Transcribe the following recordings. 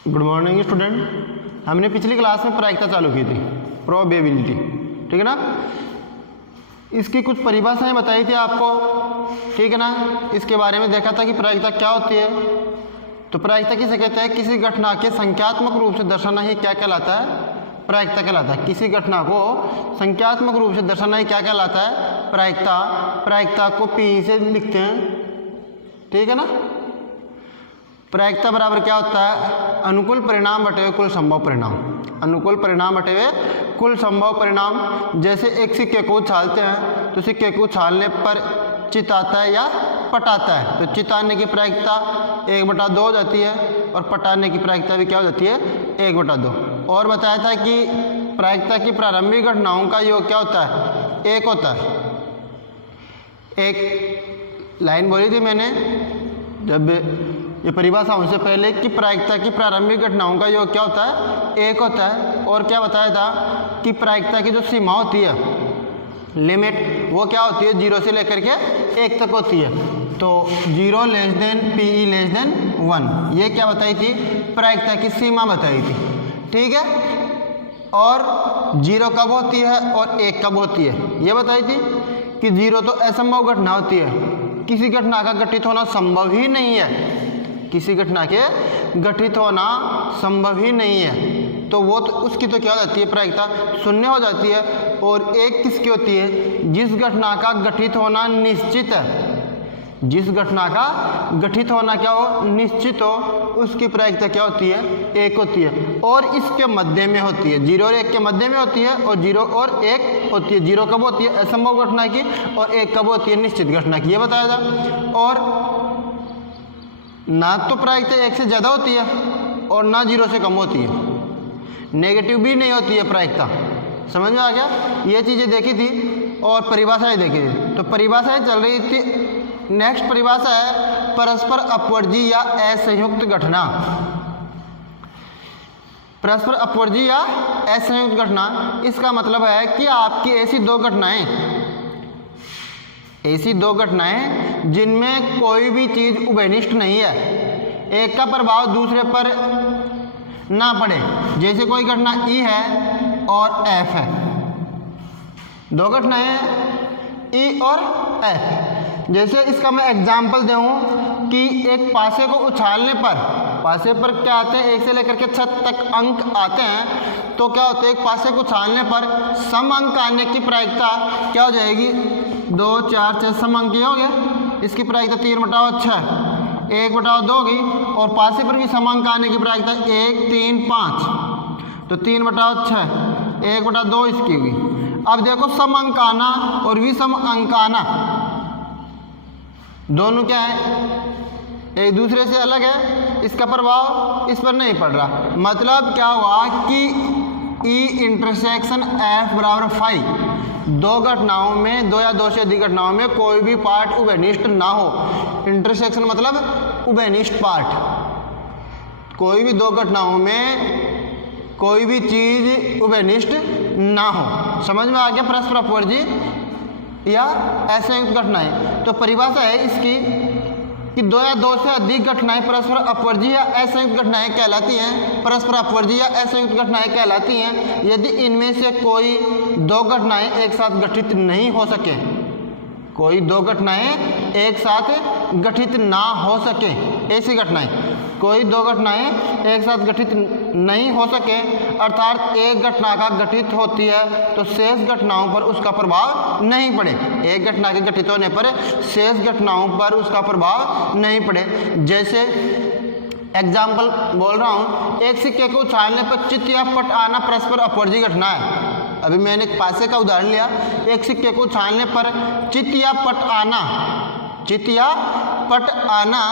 Good morning student. हमने पिछली class में प्रायिकता चालू की थी, प्रोबेबिलिटी, ठीक है ना। इसकी कुछ परिभाषाएं बताई थी आपको, ठीक है ना। इसके बारे में देखा था कि प्रायिकता क्या होती है। तो प्रायिकता किसे कहते हैं? किसी घटना के संख्यात्मक रूप से दर्शाना ही क्या कहलाता है? प्रायिकता कहलाता है। किसी घटना को संख्यात्मक रूप से दर्शाना ही क्या कहलाता है? प्रायिकता। प्रायिकता को पी से लिखते हैं, ठीक है ना। प्रायिकता बराबर क्या होता है? अनुकूल परिणाम बटे हुए कुल संभव परिणाम। अनुकूल परिणाम बटे हुए कुल संभव परिणाम। जैसे एक सिक्के को उछालते हैं तो सिक्के को उछालने पर चित आता है या पट आता है, तो चिताने की प्रायिकता 1/2 हो जाती है और पटाने की प्रायिकता भी क्या हो जाती है? 1/2। और बताया था कि प्रायिकता की प्रारंभिक घटनाओं का योग क्या होता है? 1 होता है। एक लाइन बोली थी मैंने जब ये परिभाषाओं से पहले कि प्रायिकता की प्रारंभिक घटनाओं का योग क्या होता है? 1 होता है। और क्या बताया था कि प्रायिकता की जो सीमा होती है, लिमिट, वो क्या होती है? 0 से लेकर के 1 तक होती है। तो 0 less than PE less than 1, ये क्या बताई थी? प्रायिकता की सीमा बताई थी, ठीक है। और 0 कब होती है और 1 कब होती है, ये बताई थी कि 0 तो असंभव घटना होती है, किसी घटना का घटित होना संभव ही नहीं है। किसी घटना के घटित होना संभव ही नहीं है, तो वो तो उसकी तो क्या हो जाती है? प्रायिकता 0 हो जाती है। और 1 किसकी होती है? जिस घटना का घटित होना निश्चित है। जिस घटना का घटित होना क्या हो? निश्चित हो, उसकी प्रायिकता क्या होती है? 1 होती है। और इसके मध्य में होती है, 0 और 1 के मध्य में होती है, और 0 और 1 होती है। 0 कब होती है? असंभव घटना की, और 1 कब होती है? निश्चित घटना की, ये बताया था। और ना तो प्रायिकता 1 से ज़्यादा होती है और ना 0 से कम होती है, नेगेटिव भी नहीं होती है प्रायिकता। समझ में आ गया? ये चीज़ें देखी थी और परिभाषाएं देखी थी। तो परिभाषाएं चल रही थी। नेक्स्ट परिभाषा है परस्पर अपवर्जी या असंयुक्त घटना। परस्पर अपवर्जी या असंयुक्त घटना, इसका मतलब है कि आपकी ऐसी दो घटनाएं जिनमें कोई भी चीज उभयनिष्ठ नहीं है, एक का प्रभाव दूसरे पर ना पड़े। जैसे कोई घटना E है और F है, दो घटनाएं E और F। जैसे इसका मैं एग्जाम्पल दूं कि एक पासे को उछालने पर, पासे पर क्या आते हैं? 1 से लेकर के 6 तक अंक आते हैं। तो क्या होता है? एक पासे को उछालने पर सम अंक आने की प्रायिकता क्या हो जाएगी? 2, 4, 6 सम अंक हो गया। इसकी प्रायिकता 3/6, 1/2 होगी। और पासे पर भी सम अंक आने की प्रायिकता 1, 3, 5, तो 3/6, 1/2 इसकी होगी। अब देखो सम अंक आना और विषम अंक आना दोनों क्या है? एक दूसरे से अलग है, इसका प्रभाव इस पर नहीं पड़ रहा। मतलब क्या हुआ कि E इंटरसेक्शन F बराबर 5, दो घटनाओं में, 2 या 2 से अधिक घटनाओं में कोई भी पार्ट उभयनिष्ठ ना हो। इंटरसेक्शन मतलब उभयनिष्ठ पार्ट। कोई भी दो घटनाओं में कोई भी चीज उभयनिष्ठ ना हो। समझ में आ गया? परस्पर अपवर्जी या असंयुक्त घटनाएं। तो परिभाषा है इसकी कि 2 या 2 से अधिक घटनाएं परस्पर अपवर्जी या असंयुक्त घटनाएं कहलाती हैं। परस्पर अपवर्जी या असंयुक्त घटनाएं कहलाती हैं यदि इनमें से कोई 2 घटनाएं एक साथ घटित नहीं हो सके। कोई 2 घटनाएं एक साथ घटित ना हो सके, ऐसी घटनाएं। कोई 2 घटनाएं एक साथ घटित नहीं हो सके, अर्थात एक घटना का घटित होती है तो शेष घटनाओं पर उसका प्रभाव नहीं पड़े। एक घटना के घटित होने पर शेष घटनाओं पर उसका प्रभाव नहीं पड़े। जैसे एग्जाम्पल बोल रहा हूँ, एक सिक्के को उछालने पर चित या पट आना परस्पर अपवर्जी घटना है। अभी मैंने एक पासे का उदाहरण लिया। एक सिक्के को उछालने पर चित या पट आना, चित या पट आना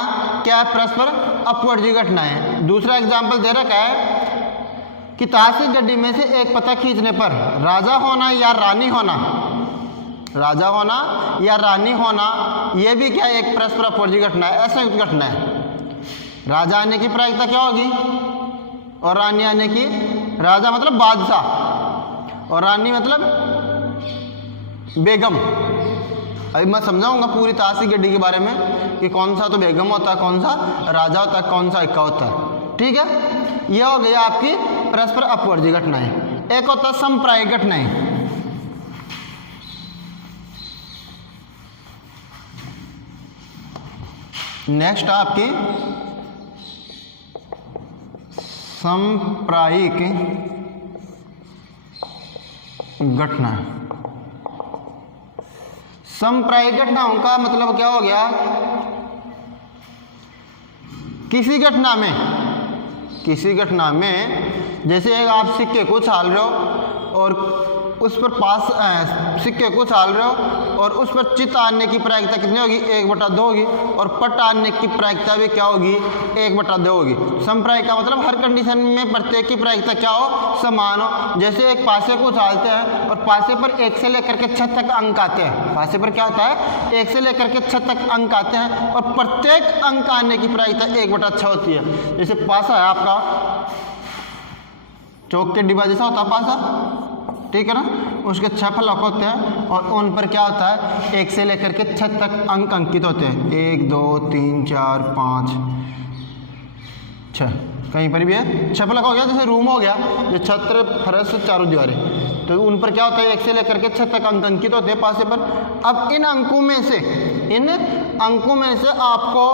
क्या? परस्पर अपवर्जी घटना है। दूसरा एग्जाम्पल दे रखा है कि ताश की गड्डी में से एक पत्ता खींचने पर राजा होना या रानी होना, राजा होना या रानी होना, यह भी क्या? एक परस्पर अपवर्जी घटना है, असंयुक्त घटना है। राजा आने की प्रायिकता क्या होगी और रानी आने की? राजा मतलब बादशाह और रानी मतलब बेगम। अभी मैं समझाऊंगा पूरी ताश की गड्डी के बारे में कि कौन सा तो बेगम होता है, कौन सा राजा होता है, कौन सा इक्का होता है। ठीक है, यह हो गई आपकी परस्पर अपवर्ती घटनाएं। एक होता है समप्रायिक घटनाएं। नेक्स्ट आपकी समप्रायिक घटना। समप्रायिक घटनाओं का मतलब क्या हो गया, किसी घटना में जैसे आप सिक्के को उछाल रहे हो और उस पर सिक्के को उछाल रहे हो और उस पर चित आने की प्रायिकता कितनी होगी, 1/2 होगी, और पट आने की प्रायिकता भी क्या होगी, 1/2 होगी। समप्रायिक का मतलब हर कंडीशन में प्रत्येक की प्रायिकता क्या हो, समान हो। जैसे एक पासे को उछालते हैं और पासे पर 1 से लेकर के 6 तक अंक आते हैं। पासे पर क्या होता है, 1 से लेकर के 6 तक अंक आते हैं और प्रत्येक अंक आने की प्रायिकता 1/6 होती है। जैसे पासा है आपका, चौक के डिब्बा जैसा होता है पासा, ठीक है ना, उसके 6 फलक होते हैं और उन पर क्या होता है, 1 से लेकर के 6 तक अंक अंकित होते हैं। 1 2 3 4 5 6, कहीं पर भी है 6 फलक हो गया। जैसे रूम हो गया, जो छत्र फरस चारों दीवारें, तो उन पर क्या होता है, 1 से लेकर के 6 तक अंक अंकित होते हैं पासे पर। अब इन अंकों में से आपको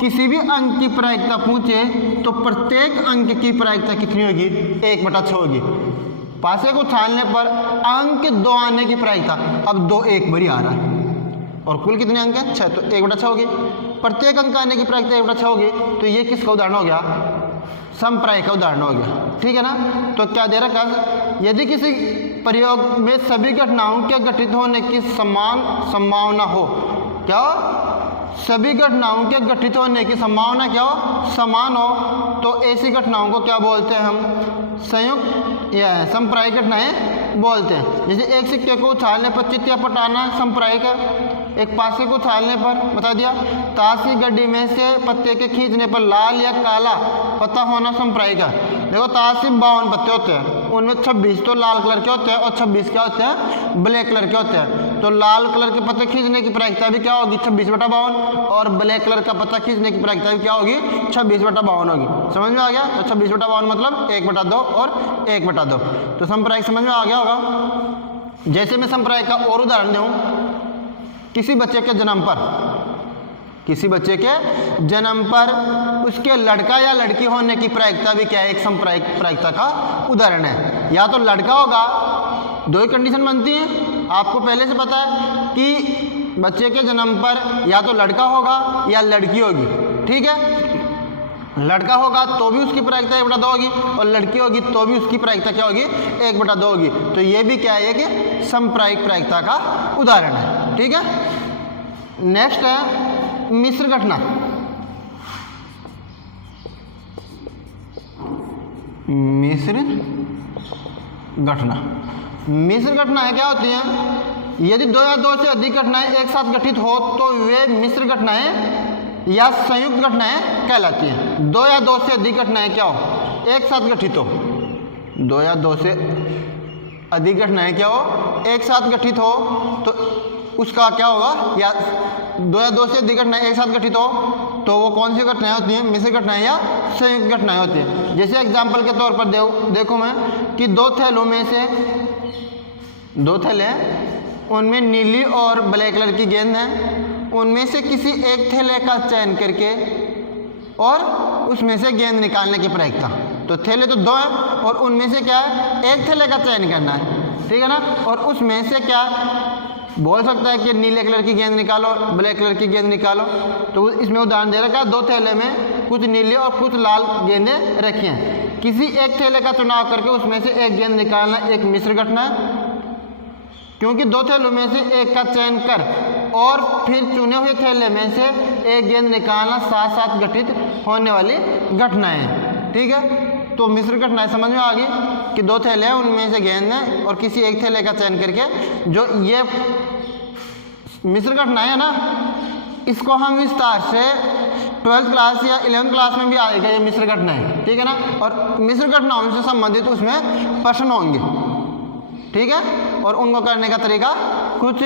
किसी भी अंक की प्रायिकता पूछे तो प्रत्येक अंक की प्रायिकता कितनी होगी, 1/6 होगी। पासे को छालने पर अंक 2 आने की प्रायिकता, अब 2 एक बारी आ रहा है और कुल कितने अंक हैं, 6, तो 1/6 होगी। प्रत्येक अंक आने की प्रायिकता 1/6 होगी। तो ये किसका उदाहरण हो गया, समप्रायिक का उदाहरण हो गया, ठीक है ना। तो क्या दे रखा, यदि किसी प्रयोग में सभी घटनाओं के घटित होने की समान संभावना हो, क्या सभी घटनाओं के घटित होने की संभावना क्या हो, समान हो, तो ऐसी घटनाओं को क्या बोलते हैं हम, संयुक्त या समप्रायिक घटनाएं बोलते हैं। जैसे एक सिक्के को उछालने पर चित या पट आना समप्रायिक है। एक पासे को उछालने पर बता दिया, ताश की गड्डी में से पत्ते के खींचने पर लाल या काला पत्ता होना समप्रायिक है। देखो ताश के 52 पत्ते होते हैं, उनमें 26 तो लाल कलर के होते हैं और 26 क्या होते हैं, ब्लैक कलर के होते हैं। तो लाल कलर के पत्ते खींचने की प्रायिकता भी क्या होगी, 26/52, और ब्लैक कलर का पत्ता खींचने की प्रायिकता भी क्या होगी, 26/52 होगी। समझ में आ गया। तो 26/52 मतलब 1/2 और 1/2। तो समप्रायिक समझ में आ गया होगा। जैसे मैं समप्रायिक का और उदाहरण दूं, किसी बच्चे के जन्म पर उसके लड़का या लड़की होने की प्रायिकता भी क्या है, एक समप्रायिक प्रायिकता का उदाहरण है। या तो लड़का होगा, 2 ही कंडीशन बनती हैं, आपको पहले से पता है कि बच्चे के जन्म पर या तो लड़का होगा या लड़की होगी, ठीक है। लड़का होगा तो भी उसकी प्रायिकता 1/2 होगी और लड़की होगी तो भी उसकी प्रायिकता क्या होगी, 1/2 होगी। तो ये भी क्या है कि समप्रायिक प्रायिकता का उदाहरण है, ठीक है। नेक्स्ट है मिश्र घटना। मिश्र घटनाएं क्या होती हैं, यदि 2 या 2 से अधिक घटनाएं एक साथ घटित हो तो वे मिश्र घटनाएं या संयुक्त घटनाएं कहलाती हैं। 2 या 2 से अधिक घटनाएं क्या हो, एक साथ घटित हो, 2 या 2 से अधिक घटनाएं क्या हो, एक साथ घटित हो, तो उसका क्या होगा, या 2 या 2 से अधिक घटनाएं एक साथ घटित हो तो वो कौन सी घटनाएं होती हैं, मिश्र घटनाएं या संयुक्त घटनाएं होती हैं। जैसे एग्जाम्पल के तौर पर देखो मैं कि 2 थैलों में से 2 थैले हैं, उनमें नीली और ब्लैक कलर की गेंद है। उनमें से किसी एक थैले का चयन करके और उसमें से गेंद निकालने की प्रायिकता। तो थैले तो 2 हैं और उनमें से क्या है, एक थैले का चयन करना है, ठीक है ना। और उसमें से क्या बोल सकता है कि नीले कलर की गेंद निकालो, ब्लैक कलर की गेंद निकालो। तो इसमें उदाहरण दे रखा है, 2 थैले में कुछ नीले और कुछ लाल गेंदें रखी हैं। किसी एक थैले का चुनाव करके उसमें से एक गेंद निकालना एक मिश्र घटना है, क्योंकि 2 थैलों में से एक का चयन कर और फिर चुने हुए थैले में से एक गेंद निकालना साथ साथ घटित होने वाली घटनाएं हैं, ठीक है। तो मिश्र घटनाएं समझ में आ गई कि 2 थैले हैं, उनमें से गेंद है और किसी एक थैले का चयन करके जो ये मिश्र घटनाएं है ना, इसको हम विस्तार से 12th क्लास या 11th क्लास में भी आएगा ये मिश्र घटनाएं, ठीक है ना। और मिश्र घटनाओं से संबंधित उसमें प्रश्न होंगे, ठीक है, और उनको करने का तरीका कुछ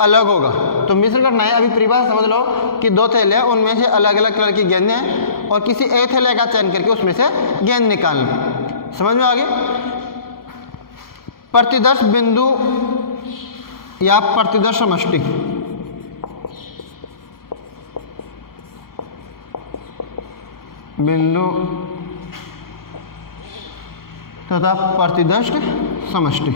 अलग होगा। तो मिश्र घटनाएं अभी परिभाषा समझ लो कि 2 थैले हैं, उनमें से अलग अलग कलर की गेंदें हैं और किसी एक थैले का चयन करके उसमें से गेंद निकालना। समझ में आ गया? प्रतिदर्श बिंदु या प्रतिदर्श समष्टि, बिंदु तथा प्रतिदर्श समष्टि।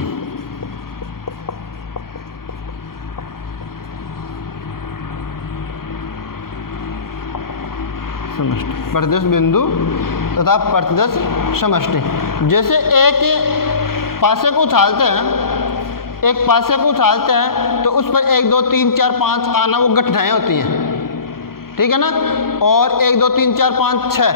प्रतिदर्श बिंदु तथा प्रतिदर्श समष्टि। जैसे एक पासे को उछालते हैं, तो उस पर 1 2 3 4 5 आना वो घटनाएं होती हैं, ठीक है ना। और 1 2 3 4 5 6,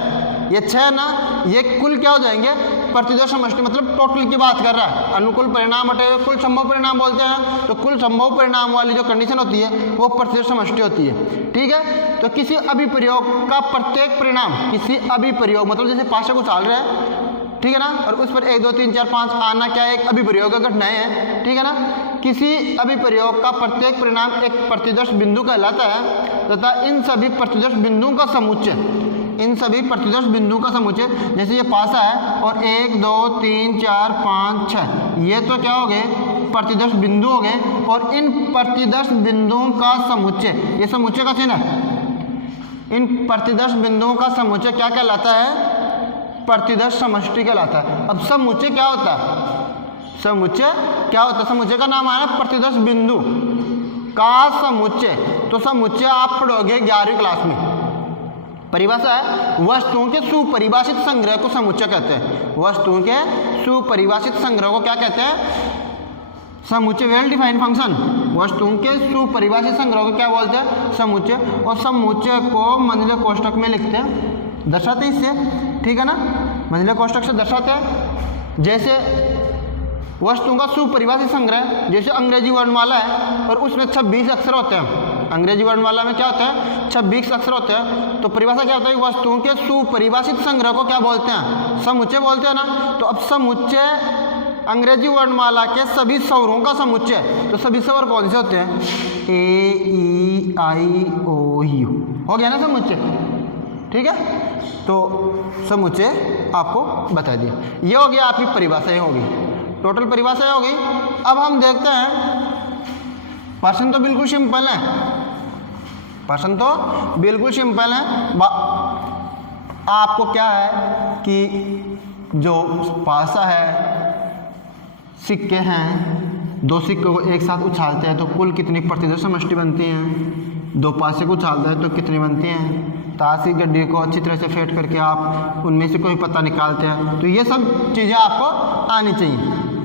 ये 6 ना, ये कुल क्या हो जाएंगे? प्रतिदर्श समष्टि, मतलब टोटल की बात कर रहा है। अनुकूल परिणाम हटे हुए कुल संभव परिणाम बोलते हैं, तो कुल संभव परिणाम वाली जो कंडीशन होती है वो प्रतिदर्श समष्टि होती है, ठीक है। तो किसी अभिप्रयोग का प्रत्येक परिणाम, किसी अभिप्रयोग मतलब जैसे पासे को उछाल रहे हैं, ठीक है ना, और उस पर 1 2 3 4 5 आना क्या है? एक अभिप्रयोग घटनाएं है, ठीक है ना। किसी अभिप्रयोग का प्रत्येक परिणाम एक प्रतिदर्श बिंदु कहलाता है तथा इन सभी प्रतिदर्श बिंदुओं का समुच्चय, इन सभी प्रतिदर्श बिंदुओं का समुच्चय, जैसे ये पासा है और 1 2 3 4 5 6, ये तो क्या हो गए? प्रतिदर्श बिंदु हो गए। और इन प्रतिदर्श बिंदुओं का समुच्चय, ये समुच्चय का चिन्ह है, इन प्रतिदर्श बिंदुओं का समुच्चय क्या कहलाता है? प्रतिदर्श समष्टि कहलाता है। अब समुच्चय क्या होता है? समुच्चय क्या होता है? समुच्चय का नाम आया प्रतिदर्श बिंदु का समुच्चय। तो समुच्चय आप पढ़ोगे 11वीं क्लास में। परिभाषा है, वस्तुओं के सुपरिभाषित संग्रह को समुच्चय कहते हैं। वस्तुओं के सुपरिभाषित संग्रह को क्या कहते हैं? समुच्चय। वेल डिफाइंड फंक्शन, वस्तुओं के सुपरिभाषित संग्रह को क्या बोलते हैं? समुच्चय। और समुच्चय को मंझले कोष्ठक में लिखते हैं, दर्शाते हैं इससे, ठीक है ना, मंझले कोष्ठक से दर्शाते हैं। जैसे वस्तुओं का सुपरिभाषित संग्रह, जैसे अंग्रेजी वर्णमाला है और उसमें 26 अक्षर होते हैं। अंग्रेजी वर्णमाला में क्या होता है? 26 अक्षर होते हैं। तो परिभाषा क्या होता है? वस्तुओं के सुपरिभाषित संग्रह को क्या बोलते हैं? समुच्चय बोलते हैं ना। तो अब समुच्चय अंग्रेजी वर्णमाला के सभी स्वरों का समुच्चय, तो सभी स्वर कौन से होते हैं? ए ई आई ओ यू, हो गया ना समुच्चय, ठीक है। तो समुच्चय आपको बता दिया। ये हो गया आपकी परिभाषाएं होगी, टोटल परिभाषाएं होगी। अब हम देखते हैं, प्रश्न तो बिल्कुल सिंपल है, प्रश्न तो बिल्कुल सिंपल है। आपको क्या है कि जो पासा है, सिक्के हैं, 2 सिक्कों को एक साथ उछालते हैं तो कुल कितनी प्रतिदर्श समष्टि बनती हैं? 2 पासे को उछालते हैं तो कितनी बनती हैं? ताशी गड्ढे को अच्छी तरह से फेंट करके आप उनमें से कोई पता निकालते हैं। तो ये सब चीज़ें आपको आनी चाहिए।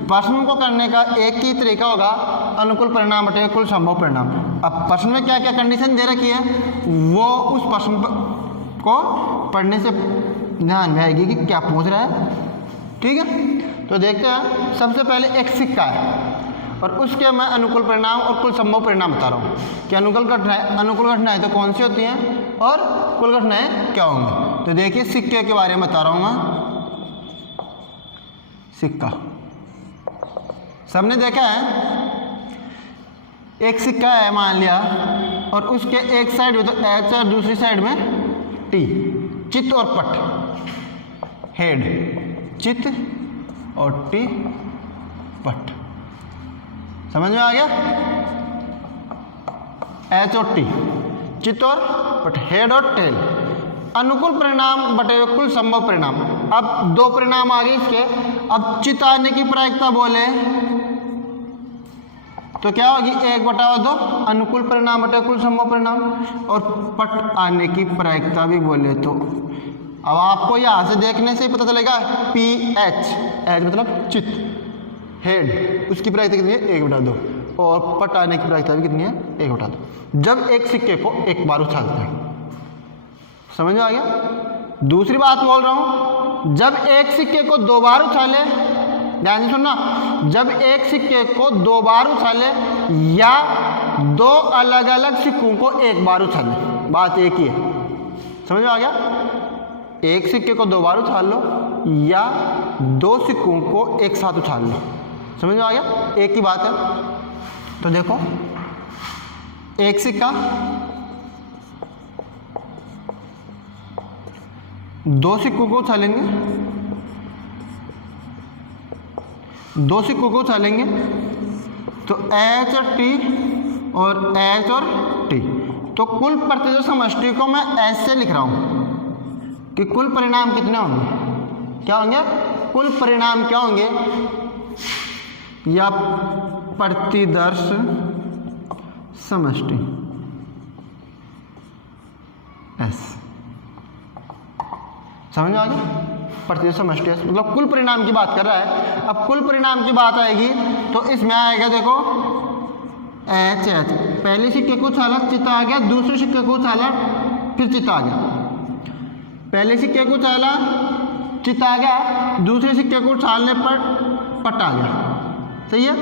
प्रश्न को करने का एक ही तरीका होगा, अनुकूल परिणाम बटे कुल संभव परिणाम। अब प्रश्न में क्या क्या कंडीशन दे रखी है वो उस प्रश्न को पढ़ने से ध्यान में आएगी कि क्या पूछ रहा है, ठीक है। तो देखते हैं, सबसे पहले एक सिक्का है और उसके मैं अनुकूल परिणाम और कुल संभव परिणाम बता रहा हूँ कि अनुकूल घटनाएं तो कौन सी होती हैं और कुल घटनाएं क्या होंगी। तो देखिए, सिक्के के बारे में बता रहा हूँ मैं। सिक्का सबने देखा है, एक सिक्का है मान लिया और उसके एक साइड में तो एच और दूसरी साइड में टी, चित्त और पट, हेड, चित्त और टी, पट। समझ में आ गया? एच और टी, चित्त और पट, हेड और टेल। अनुकूल परिणाम बटे कुल संभव परिणाम। अब 2 परिणाम आ गए इसके। अब चित्त आने की प्रायिकता बोले तो क्या होगी? 1/2 अनुकूल परिणाम बटे कुल संभव परिणाम। और पट आने की प्रायिकता भी बोले तो अब आपको यहाँ से देखने से ही पता चलेगा, पी एच, एच मतलब चित्त, हेड, उसकी प्रायिकता कितनी है? 1/2। और पट आने की प्रायिकता भी कितनी है? 1/2। जब एक सिक्के को एक बार उछालते हैं, समझ में आ गया? दूसरी बात बोल रहा हूं, जब एक सिक्के को 2 बार उछाले, ध्यान से सुनना, जब एक सिक्के को 2 बार उछाले या 2 अलग अलग सिक्कों को एक बार उछाले, बात एक ही है। समझ में आ गया? एक सिक्के को 2 बार उछाल लो या 2 सिक्कों को एक साथ उछाल लो, समझ में आ गया? एक ही बात है। तो देखो, एक सिक्का दो सिक्कों को उछालेंगे, दो सिक्कों को उछालेंगे तो H और T और H और T, तो कुल प्रतिशत समष्टि को मैं ऐसे लिख रहा हूं कि कुल परिणाम कितने होंगे, क्या होंगे, कुल परिणाम क्या होंगे, या प्रतिदर्श समष्टि S, समझ में आ गया, प्रतिशत समष्टि S मतलब कुल परिणाम की बात कर रहा है। अब कुल परिणाम की बात आएगी तो इसमें आएगा देखो H H, पहले सिक्के को उछाला चित्त आ गया, दूसरे सिक्के को उछाला फिर चित्त आ गया, पहले सिक्के को उछाला चित्त आ गया, दूसरे सिक्के को उछालने पर पट आ गया, सही है,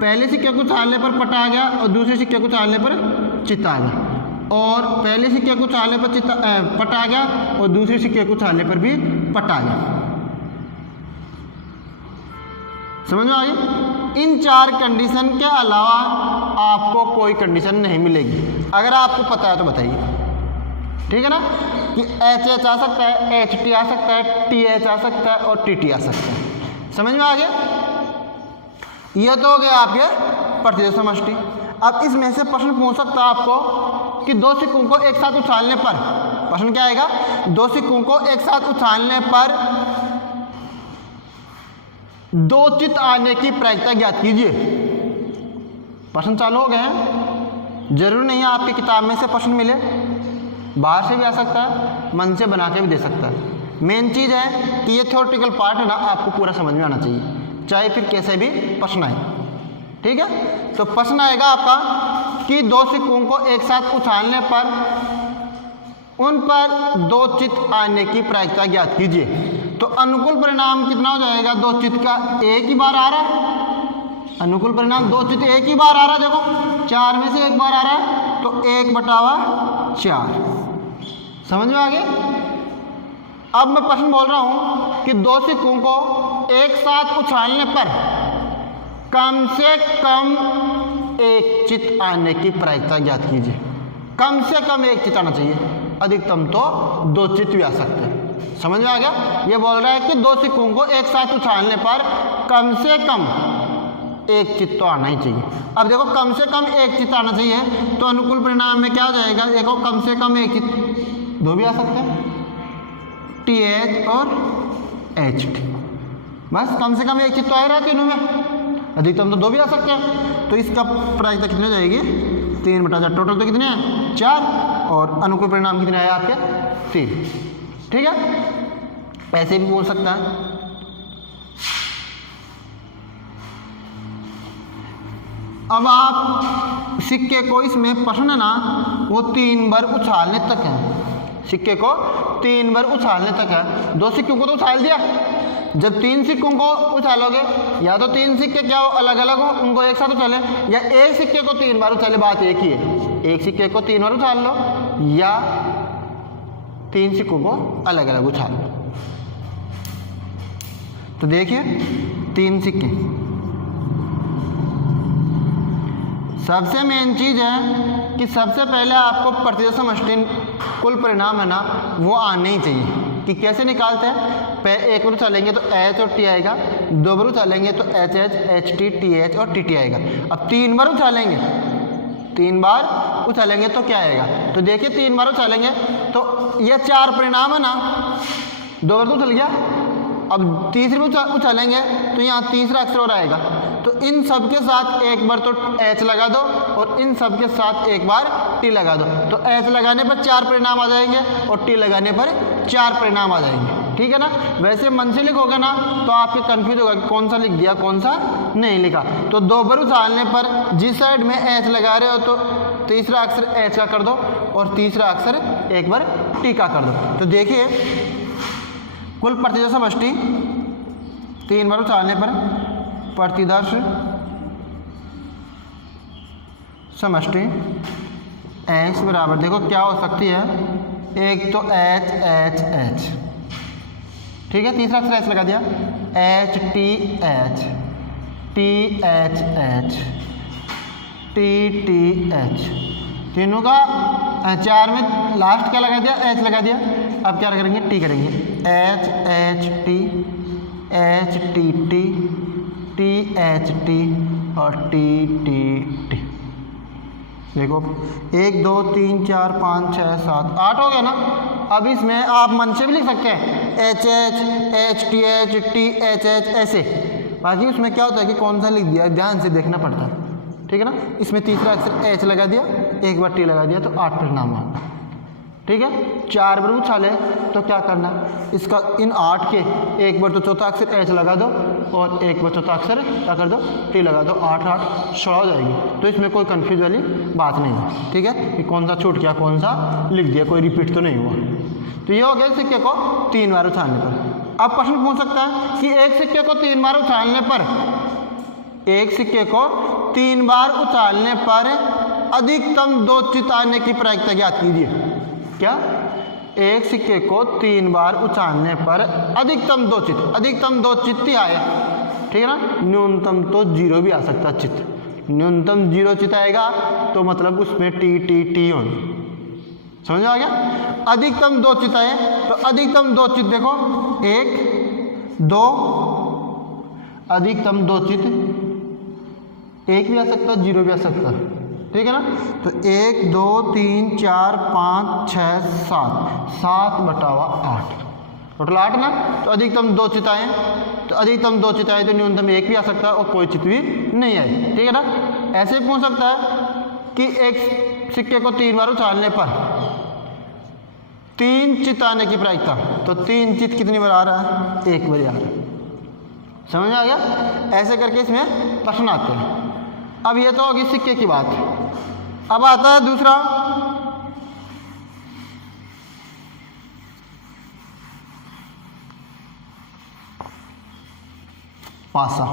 पहले सिक्के को उछालने पर पट आ गया और दूसरे सिक्के को उछालने पर चित्त आ गया, और पहले सिक्के को उछालने पर पट आ गया और दूसरे सिक्के को उछालने पर भी पट आ गया, समझ में आ गई। इन चार कंडीशन के अलावा आपको कोई कंडीशन नहीं मिलेगी, अगर आपको पता है तो बताइए, ठीक है ना, कि HH आ सकता है, HT आ सकता है, TH आ सकता है और TT आ सकता है, समझ में आ गया। यह तो हो गया आपके प्रतिशत समष्टि। अब इसमें से प्रश्न पूछ सकता है आपको कि दो सिक्कों को एक साथ उछालने पर, प्रश्न क्या आएगा, दो सिक्कों को एक साथ उछालने पर दो चित्त आने की प्रायिकता ज्ञात कीजिए। प्रश्न चालू हो गए हैं, जरूर नहीं है आपकी किताब में से प्रश्न मिले, बाहर से भी आ सकता है, मन से बना के भी दे सकता है। मेन चीज़ है कि ये थ्योरेटिकल पार्ट है ना, आपको पूरा समझ में आना चाहिए, चाहे फिर कैसे भी प्रश्न आए, ठीक है। तो प्रश्न आएगा आपका कि दो सिक्कों को एक साथ उछालने पर उन पर दो चित्त आने की प्रायिकता ज्ञात कीजिए। तो अनुकूल परिणाम कितना हो जाएगा, दो चित्त का एक ही बार आ रहा है, अनुकूल परिणाम दो चित्त एक ही बार आ रहा है, देखो चार में से एक बार आ रहा है तो 1/4, समझ में आ गया। अब मैं प्रश्न बोल रहा हूं कि दो सिक्कों को एक साथ उछालने पर कम से कम एक चित्त आने की प्रायिकता ज्ञात कीजिए। कम से कम एक चित्त आना चाहिए, अधिकतम तो दो चित्त भी आ सकते हैं, समझ में आ गया। ये बोल रहा है कि दो सिक्कों को एक साथ उछालने पर कम से कम एक चित्त तो आना ही चाहिए। अब देखो कम से कम एक चित्त आना चाहिए, तो अनुकूल परिणाम में क्या हो जाएगा, देखो कम से कम एक चित्त दो भी आ सकते हैं, TH और HT, बस कम से कम एक चित्त तो आ रहा है तीनों में, अधिकतम तो दो भी आ सकते हैं। तो इसका प्रायिकता कितनी हो जाएगी, 3/4, टोटल तो कितने हैं 4, और अनुकूल परिणाम कितने आए आपके 3, ठीक है। ऐसे भी बोल सकता है। अब आप सिक्के को, इसमें प्रश्न है ना वो 3 बार उछालने तक है, सिक्के को 3 बार उछालने तक है। दो सिक्कों को तो उछाल दिया, जब 3 सिक्कों को उछालोगे, या तो 3 सिक्के क्या हो अलग अलग हो उनको एक साथ उछाले, या एक सिक्के को 3 बार उछाले, बात एक ही है, एक सिक्के को 3 बार उछाल लो या 3 सिक्कों को अलग अलग उछाल लो। तो देखिए 3 सिक्के, सबसे मेन चीज़ है कि सबसे पहले आपको प्रतिशत समष्टि कुल परिणाम है ना वो आने ही चाहिए। कि कैसे निकालते हैं, एक बार उछालेंगे तो H और T आएगा, दो बार उछालेंगे तो HH, HT, TH और TT आएगा। अब 3 बार उछालेंगे, 3 बार उछालेंगे तो क्या आएगा, तो देखिए 3 बार उछालेंगे तो ये 4 परिणाम है ना, 2 बार तो उछल गया, अब तीसरी बार उछालेंगे तो यहाँ तीसरा अक्षर और आएगा। तो इन सब के साथ एक बार तो H लगा दो और इन सब के साथ एक बार T लगा दो, तो H लगाने पर 4 परिणाम आ जाएंगे और T लगाने पर 4 परिणाम आ जाएंगे, ठीक है ना। वैसे मन से लिखोगे ना तो आपके कंफ्यूज होगा कि कौन सा लिख दिया कौन सा नहीं लिखा। तो 2 बार उछालने पर जिस साइड में H लगा रहे हो तो तीसरा अक्षर H का कर दो और तीसरा अक्षर एक बार T का कर दो। तो देखिए कुल प्रतिदर्श समष्टि 3 बार उछालने पर प्रतिदर्श समष्टि x बराबर, देखो क्या हो सकती है, एक तो H H H, ठीक है, तीसरा अक्षर H लगा दिया, H T H, T H H, T T H, तीनों का 4 में लास्ट क्या लगा दिया, H लगा दिया, अब क्या करेंगे, टी करेंगे, H H T H T T T H T और टी टी टी। देखो 1 2 3 4 5 6 7 8 हो गया ना। अब इसमें आप मन से भी लिख सकते हैं H H H T H H ऐसे। बाकी उसमें क्या होता है कि कौन सा लिख दिया ध्यान से देखना पड़ता है, ठीक है ना। इसमें तीसरा अक्षर एच लगा दिया, एक बार टी लगा दिया तो 8 परिणाम आ गया, ठीक है। 4 बार उछाले तो क्या करना, इसका इन 8 के एक बार तो चौथा अक्षर एच लगा दो और एक बार चौथा अक्षर क्या कर दो, टी लगा दो, 8 8 16 हो जाएगी। तो इसमें कोई कंफ्यूज वाली बात नहीं है, ठीक है, कि कौन सा छूट गया कौन सा लिख दिया, कोई रिपीट तो नहीं हुआ। तो ये हो गया सिक्के को 3 बार उछालने पर। अब प्रश्न पूछ सकता है कि एक सिक्के को 3 बार उछालने पर, एक सिक्के को 3 बार उछालने पर अधिकतम 2 चित आने की प्रायिकता ज्ञात कीजिए। क्या, एक सिक्के को 3 बार उछालने पर अधिकतम 2 चित, अधिकतम 2 चित्त ही आए, ठीक है ना। न्यूनतम तो 0 भी आ सकता है चित्त, न्यूनतम 0 चित्त आएगा तो मतलब उसमें टी टी टी होगी, समझ आ गया। अधिकतम 2 चित्त आए तो अधिकतम 2 चित्त देखो 1 2, अधिकतम 2 चित्त 1 भी आ सकता है 0 भी आ सकता है, ठीक है ना। तो 1 2 3 4 5 6 7 बटावा 8 टोटल 8 ना। तो अधिकतम 2 चित आए, तो अधिकतम 2 चित आए तो न्यूनतम 1 भी आ सकता है और कोई चित भी नहीं आए, ठीक है ना। ऐसे भी पूछ सकता है कि एक सिक्के को 3 बार उछालने पर 3 चित आने की प्रायिकता, तो 3 चित कितनी बार आ रहा है, 1 बार आ रहा है, समझ आ गया। ऐसे करके इसमें प्रश्न आते हैं। अब ये तो होगी सिक्के की बात। अब आता है दूसरा, पासा।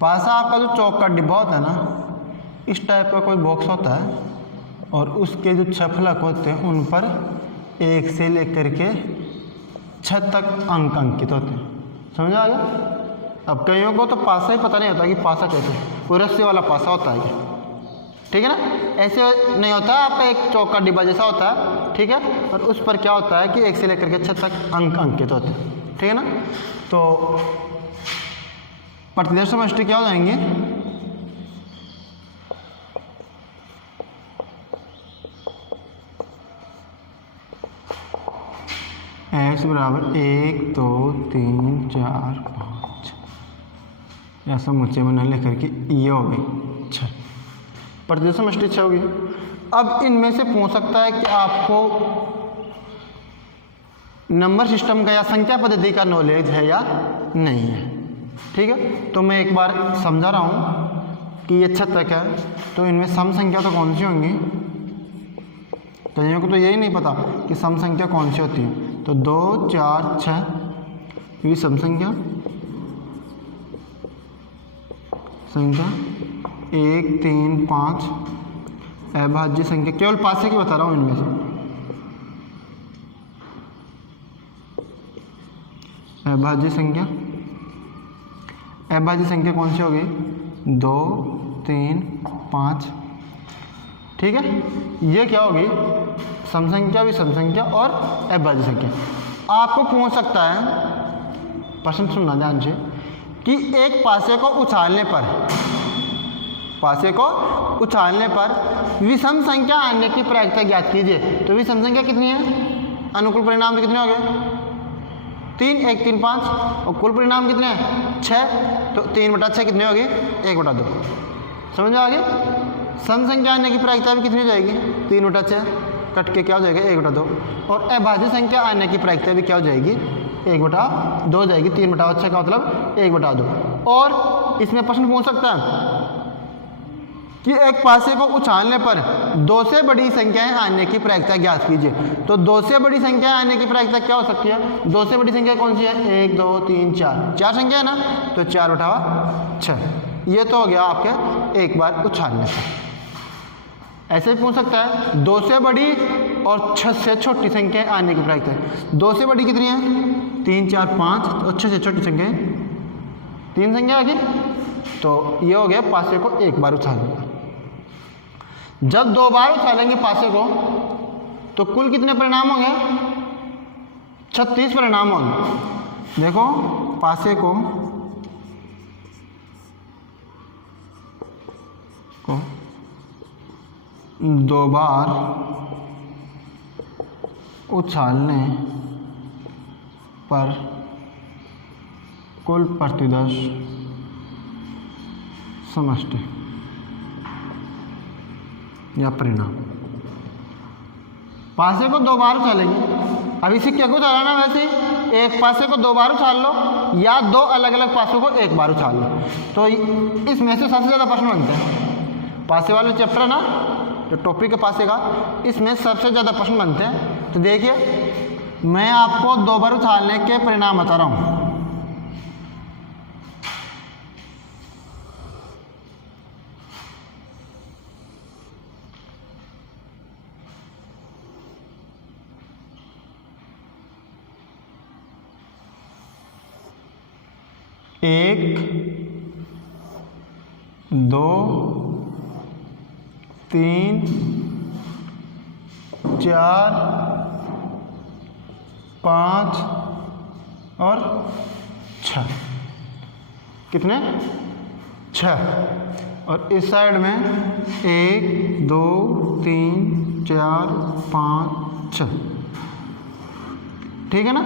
पासा आपका जो चौक का डिब्बा होता है ना, इस टाइप का कोई बॉक्स होता है और उसके जो 6 फलक होते हैं उन पर 1 से लेकर के 6 तक अंक अंकित होते हैं, समझ आ गया। अब कईयों को तो पासा ही पता नहीं होता कि पासा कैसे, कोई रस्सी वाला पासा होता है, ठीक है ना। ऐसे नहीं होता है, आपका एक चौक का डिब्बा जैसा होता है, ठीक है, और उस पर क्या होता है कि 1 से लेकर के 6 तक अंक अंकित होते हैं, ठीक है ना। तो प्रतिदर्श समष्टि क्या हो जाएंगे, x बराबर 1 2 3 4 5 ऐसा मुझे में न लेकर के ये हो गई 6, प्रतिदर्श समष्टि 6 होगी। अब इनमें से पूछ सकता है कि आपको नंबर सिस्टम का या संख्या पद्धति का नॉलेज है या नहीं है, ठीक है। तो मैं एक बार समझा रहा हूँ कि ये 6 तक है, तो इनमें सम संख्या तो कौन सी होंगी, कईयों को तो यही नहीं पता कि सम संख्या कौन सी होती है। तो 2 4 6 ये सम संख्या, संख्या 1 3 5 अभाज्य संख्या, केवल पासे की बता रहा हूँ इनमें से। अभाज्य संख्या, अभाज्य संख्या कौन सी हो गई, 2 3 5, ठीक है। ये क्या होगी, सम संख्या भी सम संख्या और अभाज्य संख्या। आपको पूछ सकता है, प्रश्न सुनना ध्यान से, कि एक पासे को उछालने पर, पासे को उछालने पर विषम संख्या आने की प्रायिकता ज्ञात कीजिए। तो विषम संख्या कितनी है, अनुकूल परिणाम कितने हो गए, 3 1 3 5 और कुल परिणाम कितने हैं 6, तो 3/6 कितने होगी, 1/2, समझ आ गई। सम संख्या आने की प्रायिकता भी कितनी हो जाएगी, 3/6 कट के क्या हो जाएगा 1/2, और अभाज्य संख्या आने की प्रायिकता भी क्या हो जाएगी 1/2 हो जाएगी। 3/6 का मतलब 1/2। और इसमें प्रश्न पूछ सकता है कि एक पासे को उछालने पर 2 से बड़ी संख्याएं आने की प्रायिकता ज्ञात कीजिए। तो 2 से बड़ी संख्याएं आने की प्रायिकता क्या हो सकती है, 2 से बड़ी संख्या कौन सी है, 1 2 3 4 संख्या है ना, तो 4/6। ये तो हो गया आपके एक बार उछालने पर। ऐसे भी पूछ सकता है 2 से बड़ी और 6 से छोटी संख्या आने की प्रायिकता। 2 से बड़ी कितनी है? 3 4 5, और 6 से छोटी संख्या 3 संख्या आ गई। तो ये हो गया पासे को एक बार उछालना। जब 2 बार उछालेंगे पासे को तो कुल कितने परिणाम होंगे? 36 परिणाम होंगे। देखो पासे को 2 बार उछालने पर कुल प्रतिदर्श समष्टि या परिणाम। पासे को 2 बार उछालेंगे। अब इसे क्या को उछालना? वैसे एक पासे को 2 बार उछाल लो या 2 अलग अलग पासों को एक बार उछाल लो। तो इसमें से सबसे ज़्यादा प्रश्न बनते हैं पासे वाले चैप्टर ना, जो टॉपिक है पासे का, इसमें सबसे ज़्यादा प्रश्न बनते हैं। तो देखिए मैं आपको 2 बार उछालने के परिणाम बता रहा हूँ। एक 2 3 4 5 और 6। कितने? 6। और इस साइड में 1 2 3 4 5 6। ठीक है ना?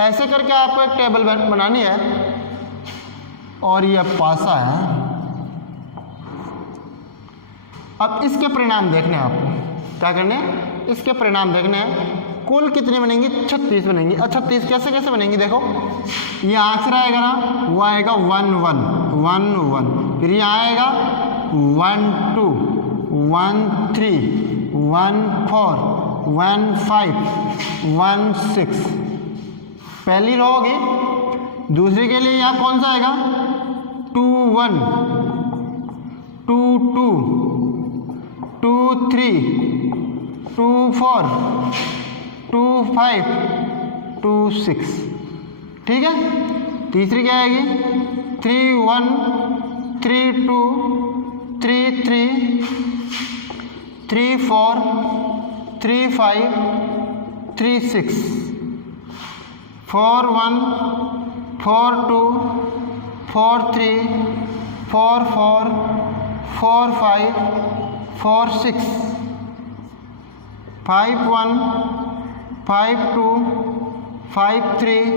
ऐसे करके आपको एक टेबल बनानी है। और यह पासा है। अब इसके परिणाम देखने हैं आपको। क्या करने हैं? इसके परिणाम देखने हैं। कुल कितनी बनेंगी? 36 बनेंगी। और 36 कैसे कैसे बनेंगी? देखो ये आंसर आएगा ना, वो आएगा 1 1 1 1। फिर ये आएगा 1 2 1 3 1 4 1 5 1 6। पहली रो होगी। दूसरी के लिए यहाँ कौन सा आएगा? 2 1 2 2 2 3 2 4 2 5 2 6। ठीक है? तीसरी क्या आएगी? 3 1 3 2 3 3 3 4 3 5 3 6 4 1 4 2 4 3 4 4 4 5 4 6 5 1 5 2 5 3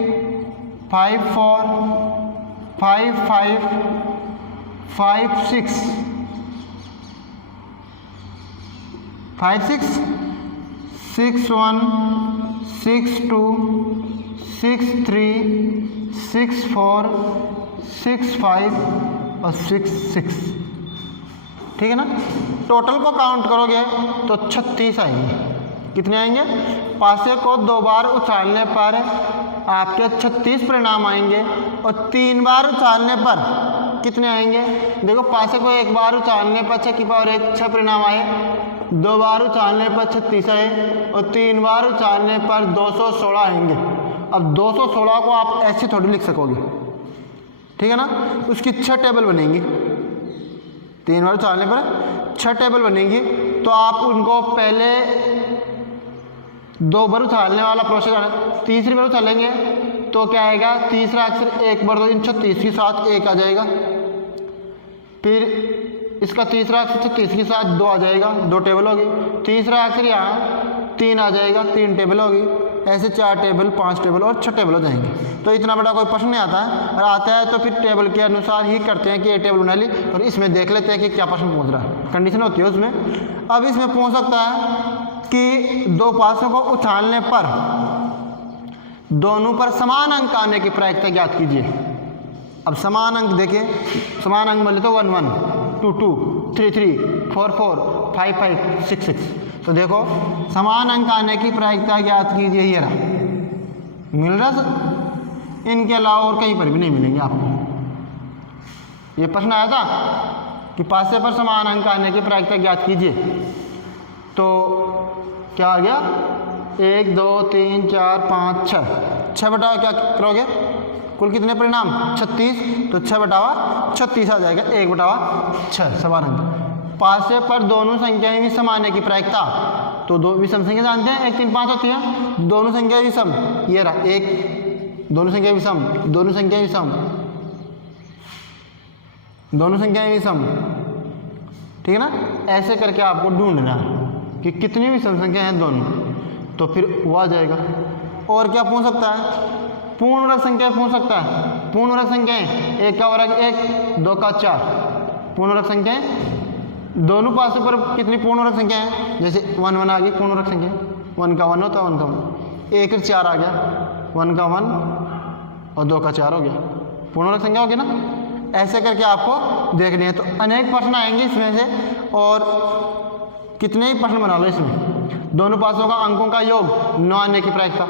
5 4 5 5 5 6 5 6 6 1 6 2 6 3 6 4 6 5 और 6 6। ठीक है ना? टोटल को काउंट करोगे तो 36 आएंगे। कितने आएंगे? पासे को 2 बार उछालने पर आपके 36 परिणाम आएंगे। और 3 बार उछालने पर कितने आएंगे? देखो पासे को 1 बार उछालने पर 6 की पावर 1 6 परिणाम आए। 2 बार उछालने पर 36 आए। और 3 बार उछालने पर 216 आएंगे। अब 216 को आप ऐसे थोड़ी लिख सकोगे। ठीक है ना? उसकी 6 टेबल बनेंगी। 3 बार उछालने पर 6 टेबल बनेंगी। तो आप उनको पहले 2 बार उछालने वाला प्रोसेस आना। तीसरी बार उछालेंगे तो क्या आएगा? तीसरा अक्षर 1 बार 2 इन 36 के साथ 1 आ जाएगा। फिर इसका तीसरा अक्षर 36 के साथ 2 आ जाएगा, 2 टेबल होगी। तीसरा अक्षर यहाँ 3 आ जाएगा, 3 टेबल होगी। ऐसे 4 टेबल 5 टेबल और 6 टेबल हो जाएंगे। तो इतना बड़ा कोई प्रश्न नहीं आता है। और आता है तो फिर टेबल के अनुसार ही करते हैं कि ये टेबल बना ली और इसमें देख लेते हैं कि क्या प्रश्न पूछ रहा है। कंडीशन होती है उसमें। अब इसमें पूछ सकता है कि 2 पासों को उछालने पर दोनों पर समान अंक आने की प्रायिकता ज्ञात कीजिए। अब समान अंक देखिए, समान अंक बोले तो 1 1 2 2 3 3 4 4 5 5 6 6। तो देखो समान अंक आने की प्रायिकता ज्ञात कीजिए। ये रहा, मिल रहा सर? इनके अलावा और कहीं पर भी नहीं मिलेंगे आपको। ये प्रश्न आया था कि पासे पर समान अंक आने की प्रायिकता ज्ञात कीजिए। तो क्या आ गया 1 2 3 4 5 6 6 बटा क्या करोगे कुल कितने परिणाम 36, तो 6 बटावा 36 आ जाएगा 1 बटावा 6 समान अंक। पासे पर दोनों संख्याएं भी समान है की प्रायिकता, तो दो विषम संख्या जानते हैं 1 3 5 होती है, दोनों संख्याएं विषम, ये रहा 1, दोनों संख्याएं विषम, दोनों संख्याएं विषम, दोनों संख्याएं विषम, ठीक है ना। ऐसे करके आपको ढूंढना कि कितनी विषम संख्या हैं दोनों, तो फिर वो आ जाएगा। और क्या पूछ सकता है, पूर्ण वर्ग संख्या पूछ सकता है। पूर्ण वर्ग संख्याएं 1 का वर्ग 1 2 का 4, पूर्ण वर्ग संख्याएं दोनों पासों पर कितनी पूर्ण वर्ग संख्या है, जैसे 1 1 आ गई पूर्ण वर्ग संख्या, 1 का 1 होता है 1 का 1, 1 और 4 आ गया, 1 का 1 और 2 का 4 हो गया, पूर्ण वर्ग संख्या होगी ना। ऐसे करके आपको देखने हैं। तो अनेक प्रश्न आएंगे इसमें से, और कितने ही प्रश्न बना लो इसमें। दोनों पासों का अंकों का योग 9 आने की प्रायिकता,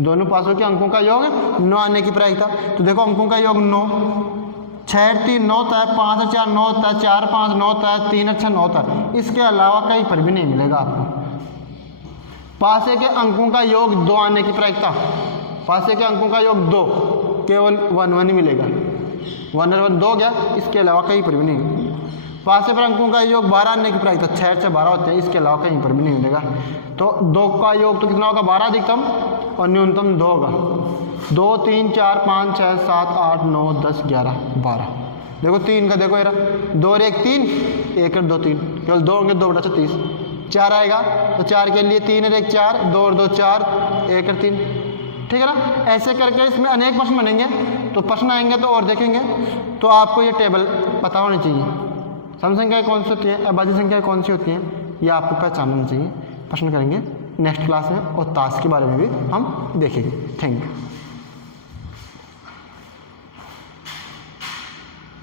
दोनों पासों के अंकों का योग 9 आने की प्रायिकता। तो देखो अंकों का योग 9, 6 3 9 होता है, 5 4 9 होता है, 4 5 9 होता है, 3 6 9 होता है। इसके अलावा कहीं पर भी नहीं मिलेगा आपको। पासे के अंकों का योग 2 आने की प्रायिकता, पासे के अंकों का योग 2, केवल 1 1 ही मिलेगा, 1 और 1 2 हो गया, इसके अलावा कहीं पर भी नहीं। पासे पर अंकों का योग 12 आने की प्रायिकता, 6 से 12 होते हैं, इसके अलावा कहीं पर भी नहीं मिलेगा। तो 2 का योग तो कितना होगा 12 अधिकतम और न्यूनतम 2 होगा, 2 3 4 5 6 7 8 9 10 11 12। देखो 3 का देखो, 2 और 1 3, 1 और 2 3, केवल 2 होंगे, 2 बटा 36। 4 आएगा तो 4 के लिए 3 और 1 4, 2 और 2 4, 1 और 3, ठीक है ना। ऐसे करके इसमें अनेक प्रश्न बनेंगे, तो प्रश्न आएंगे तो और देखेंगे। तो आपको ये टेबल पता होनी चाहिए, सम संख्याएं कौन सी होती है, अभाज्य संख्याएं कौन सी होती हैं, ये आपको पहचानना चाहिए। प्रश्न करेंगे नेक्स्ट क्लास में, और ताश के बारे में भी हम देखेंगे। Thank you.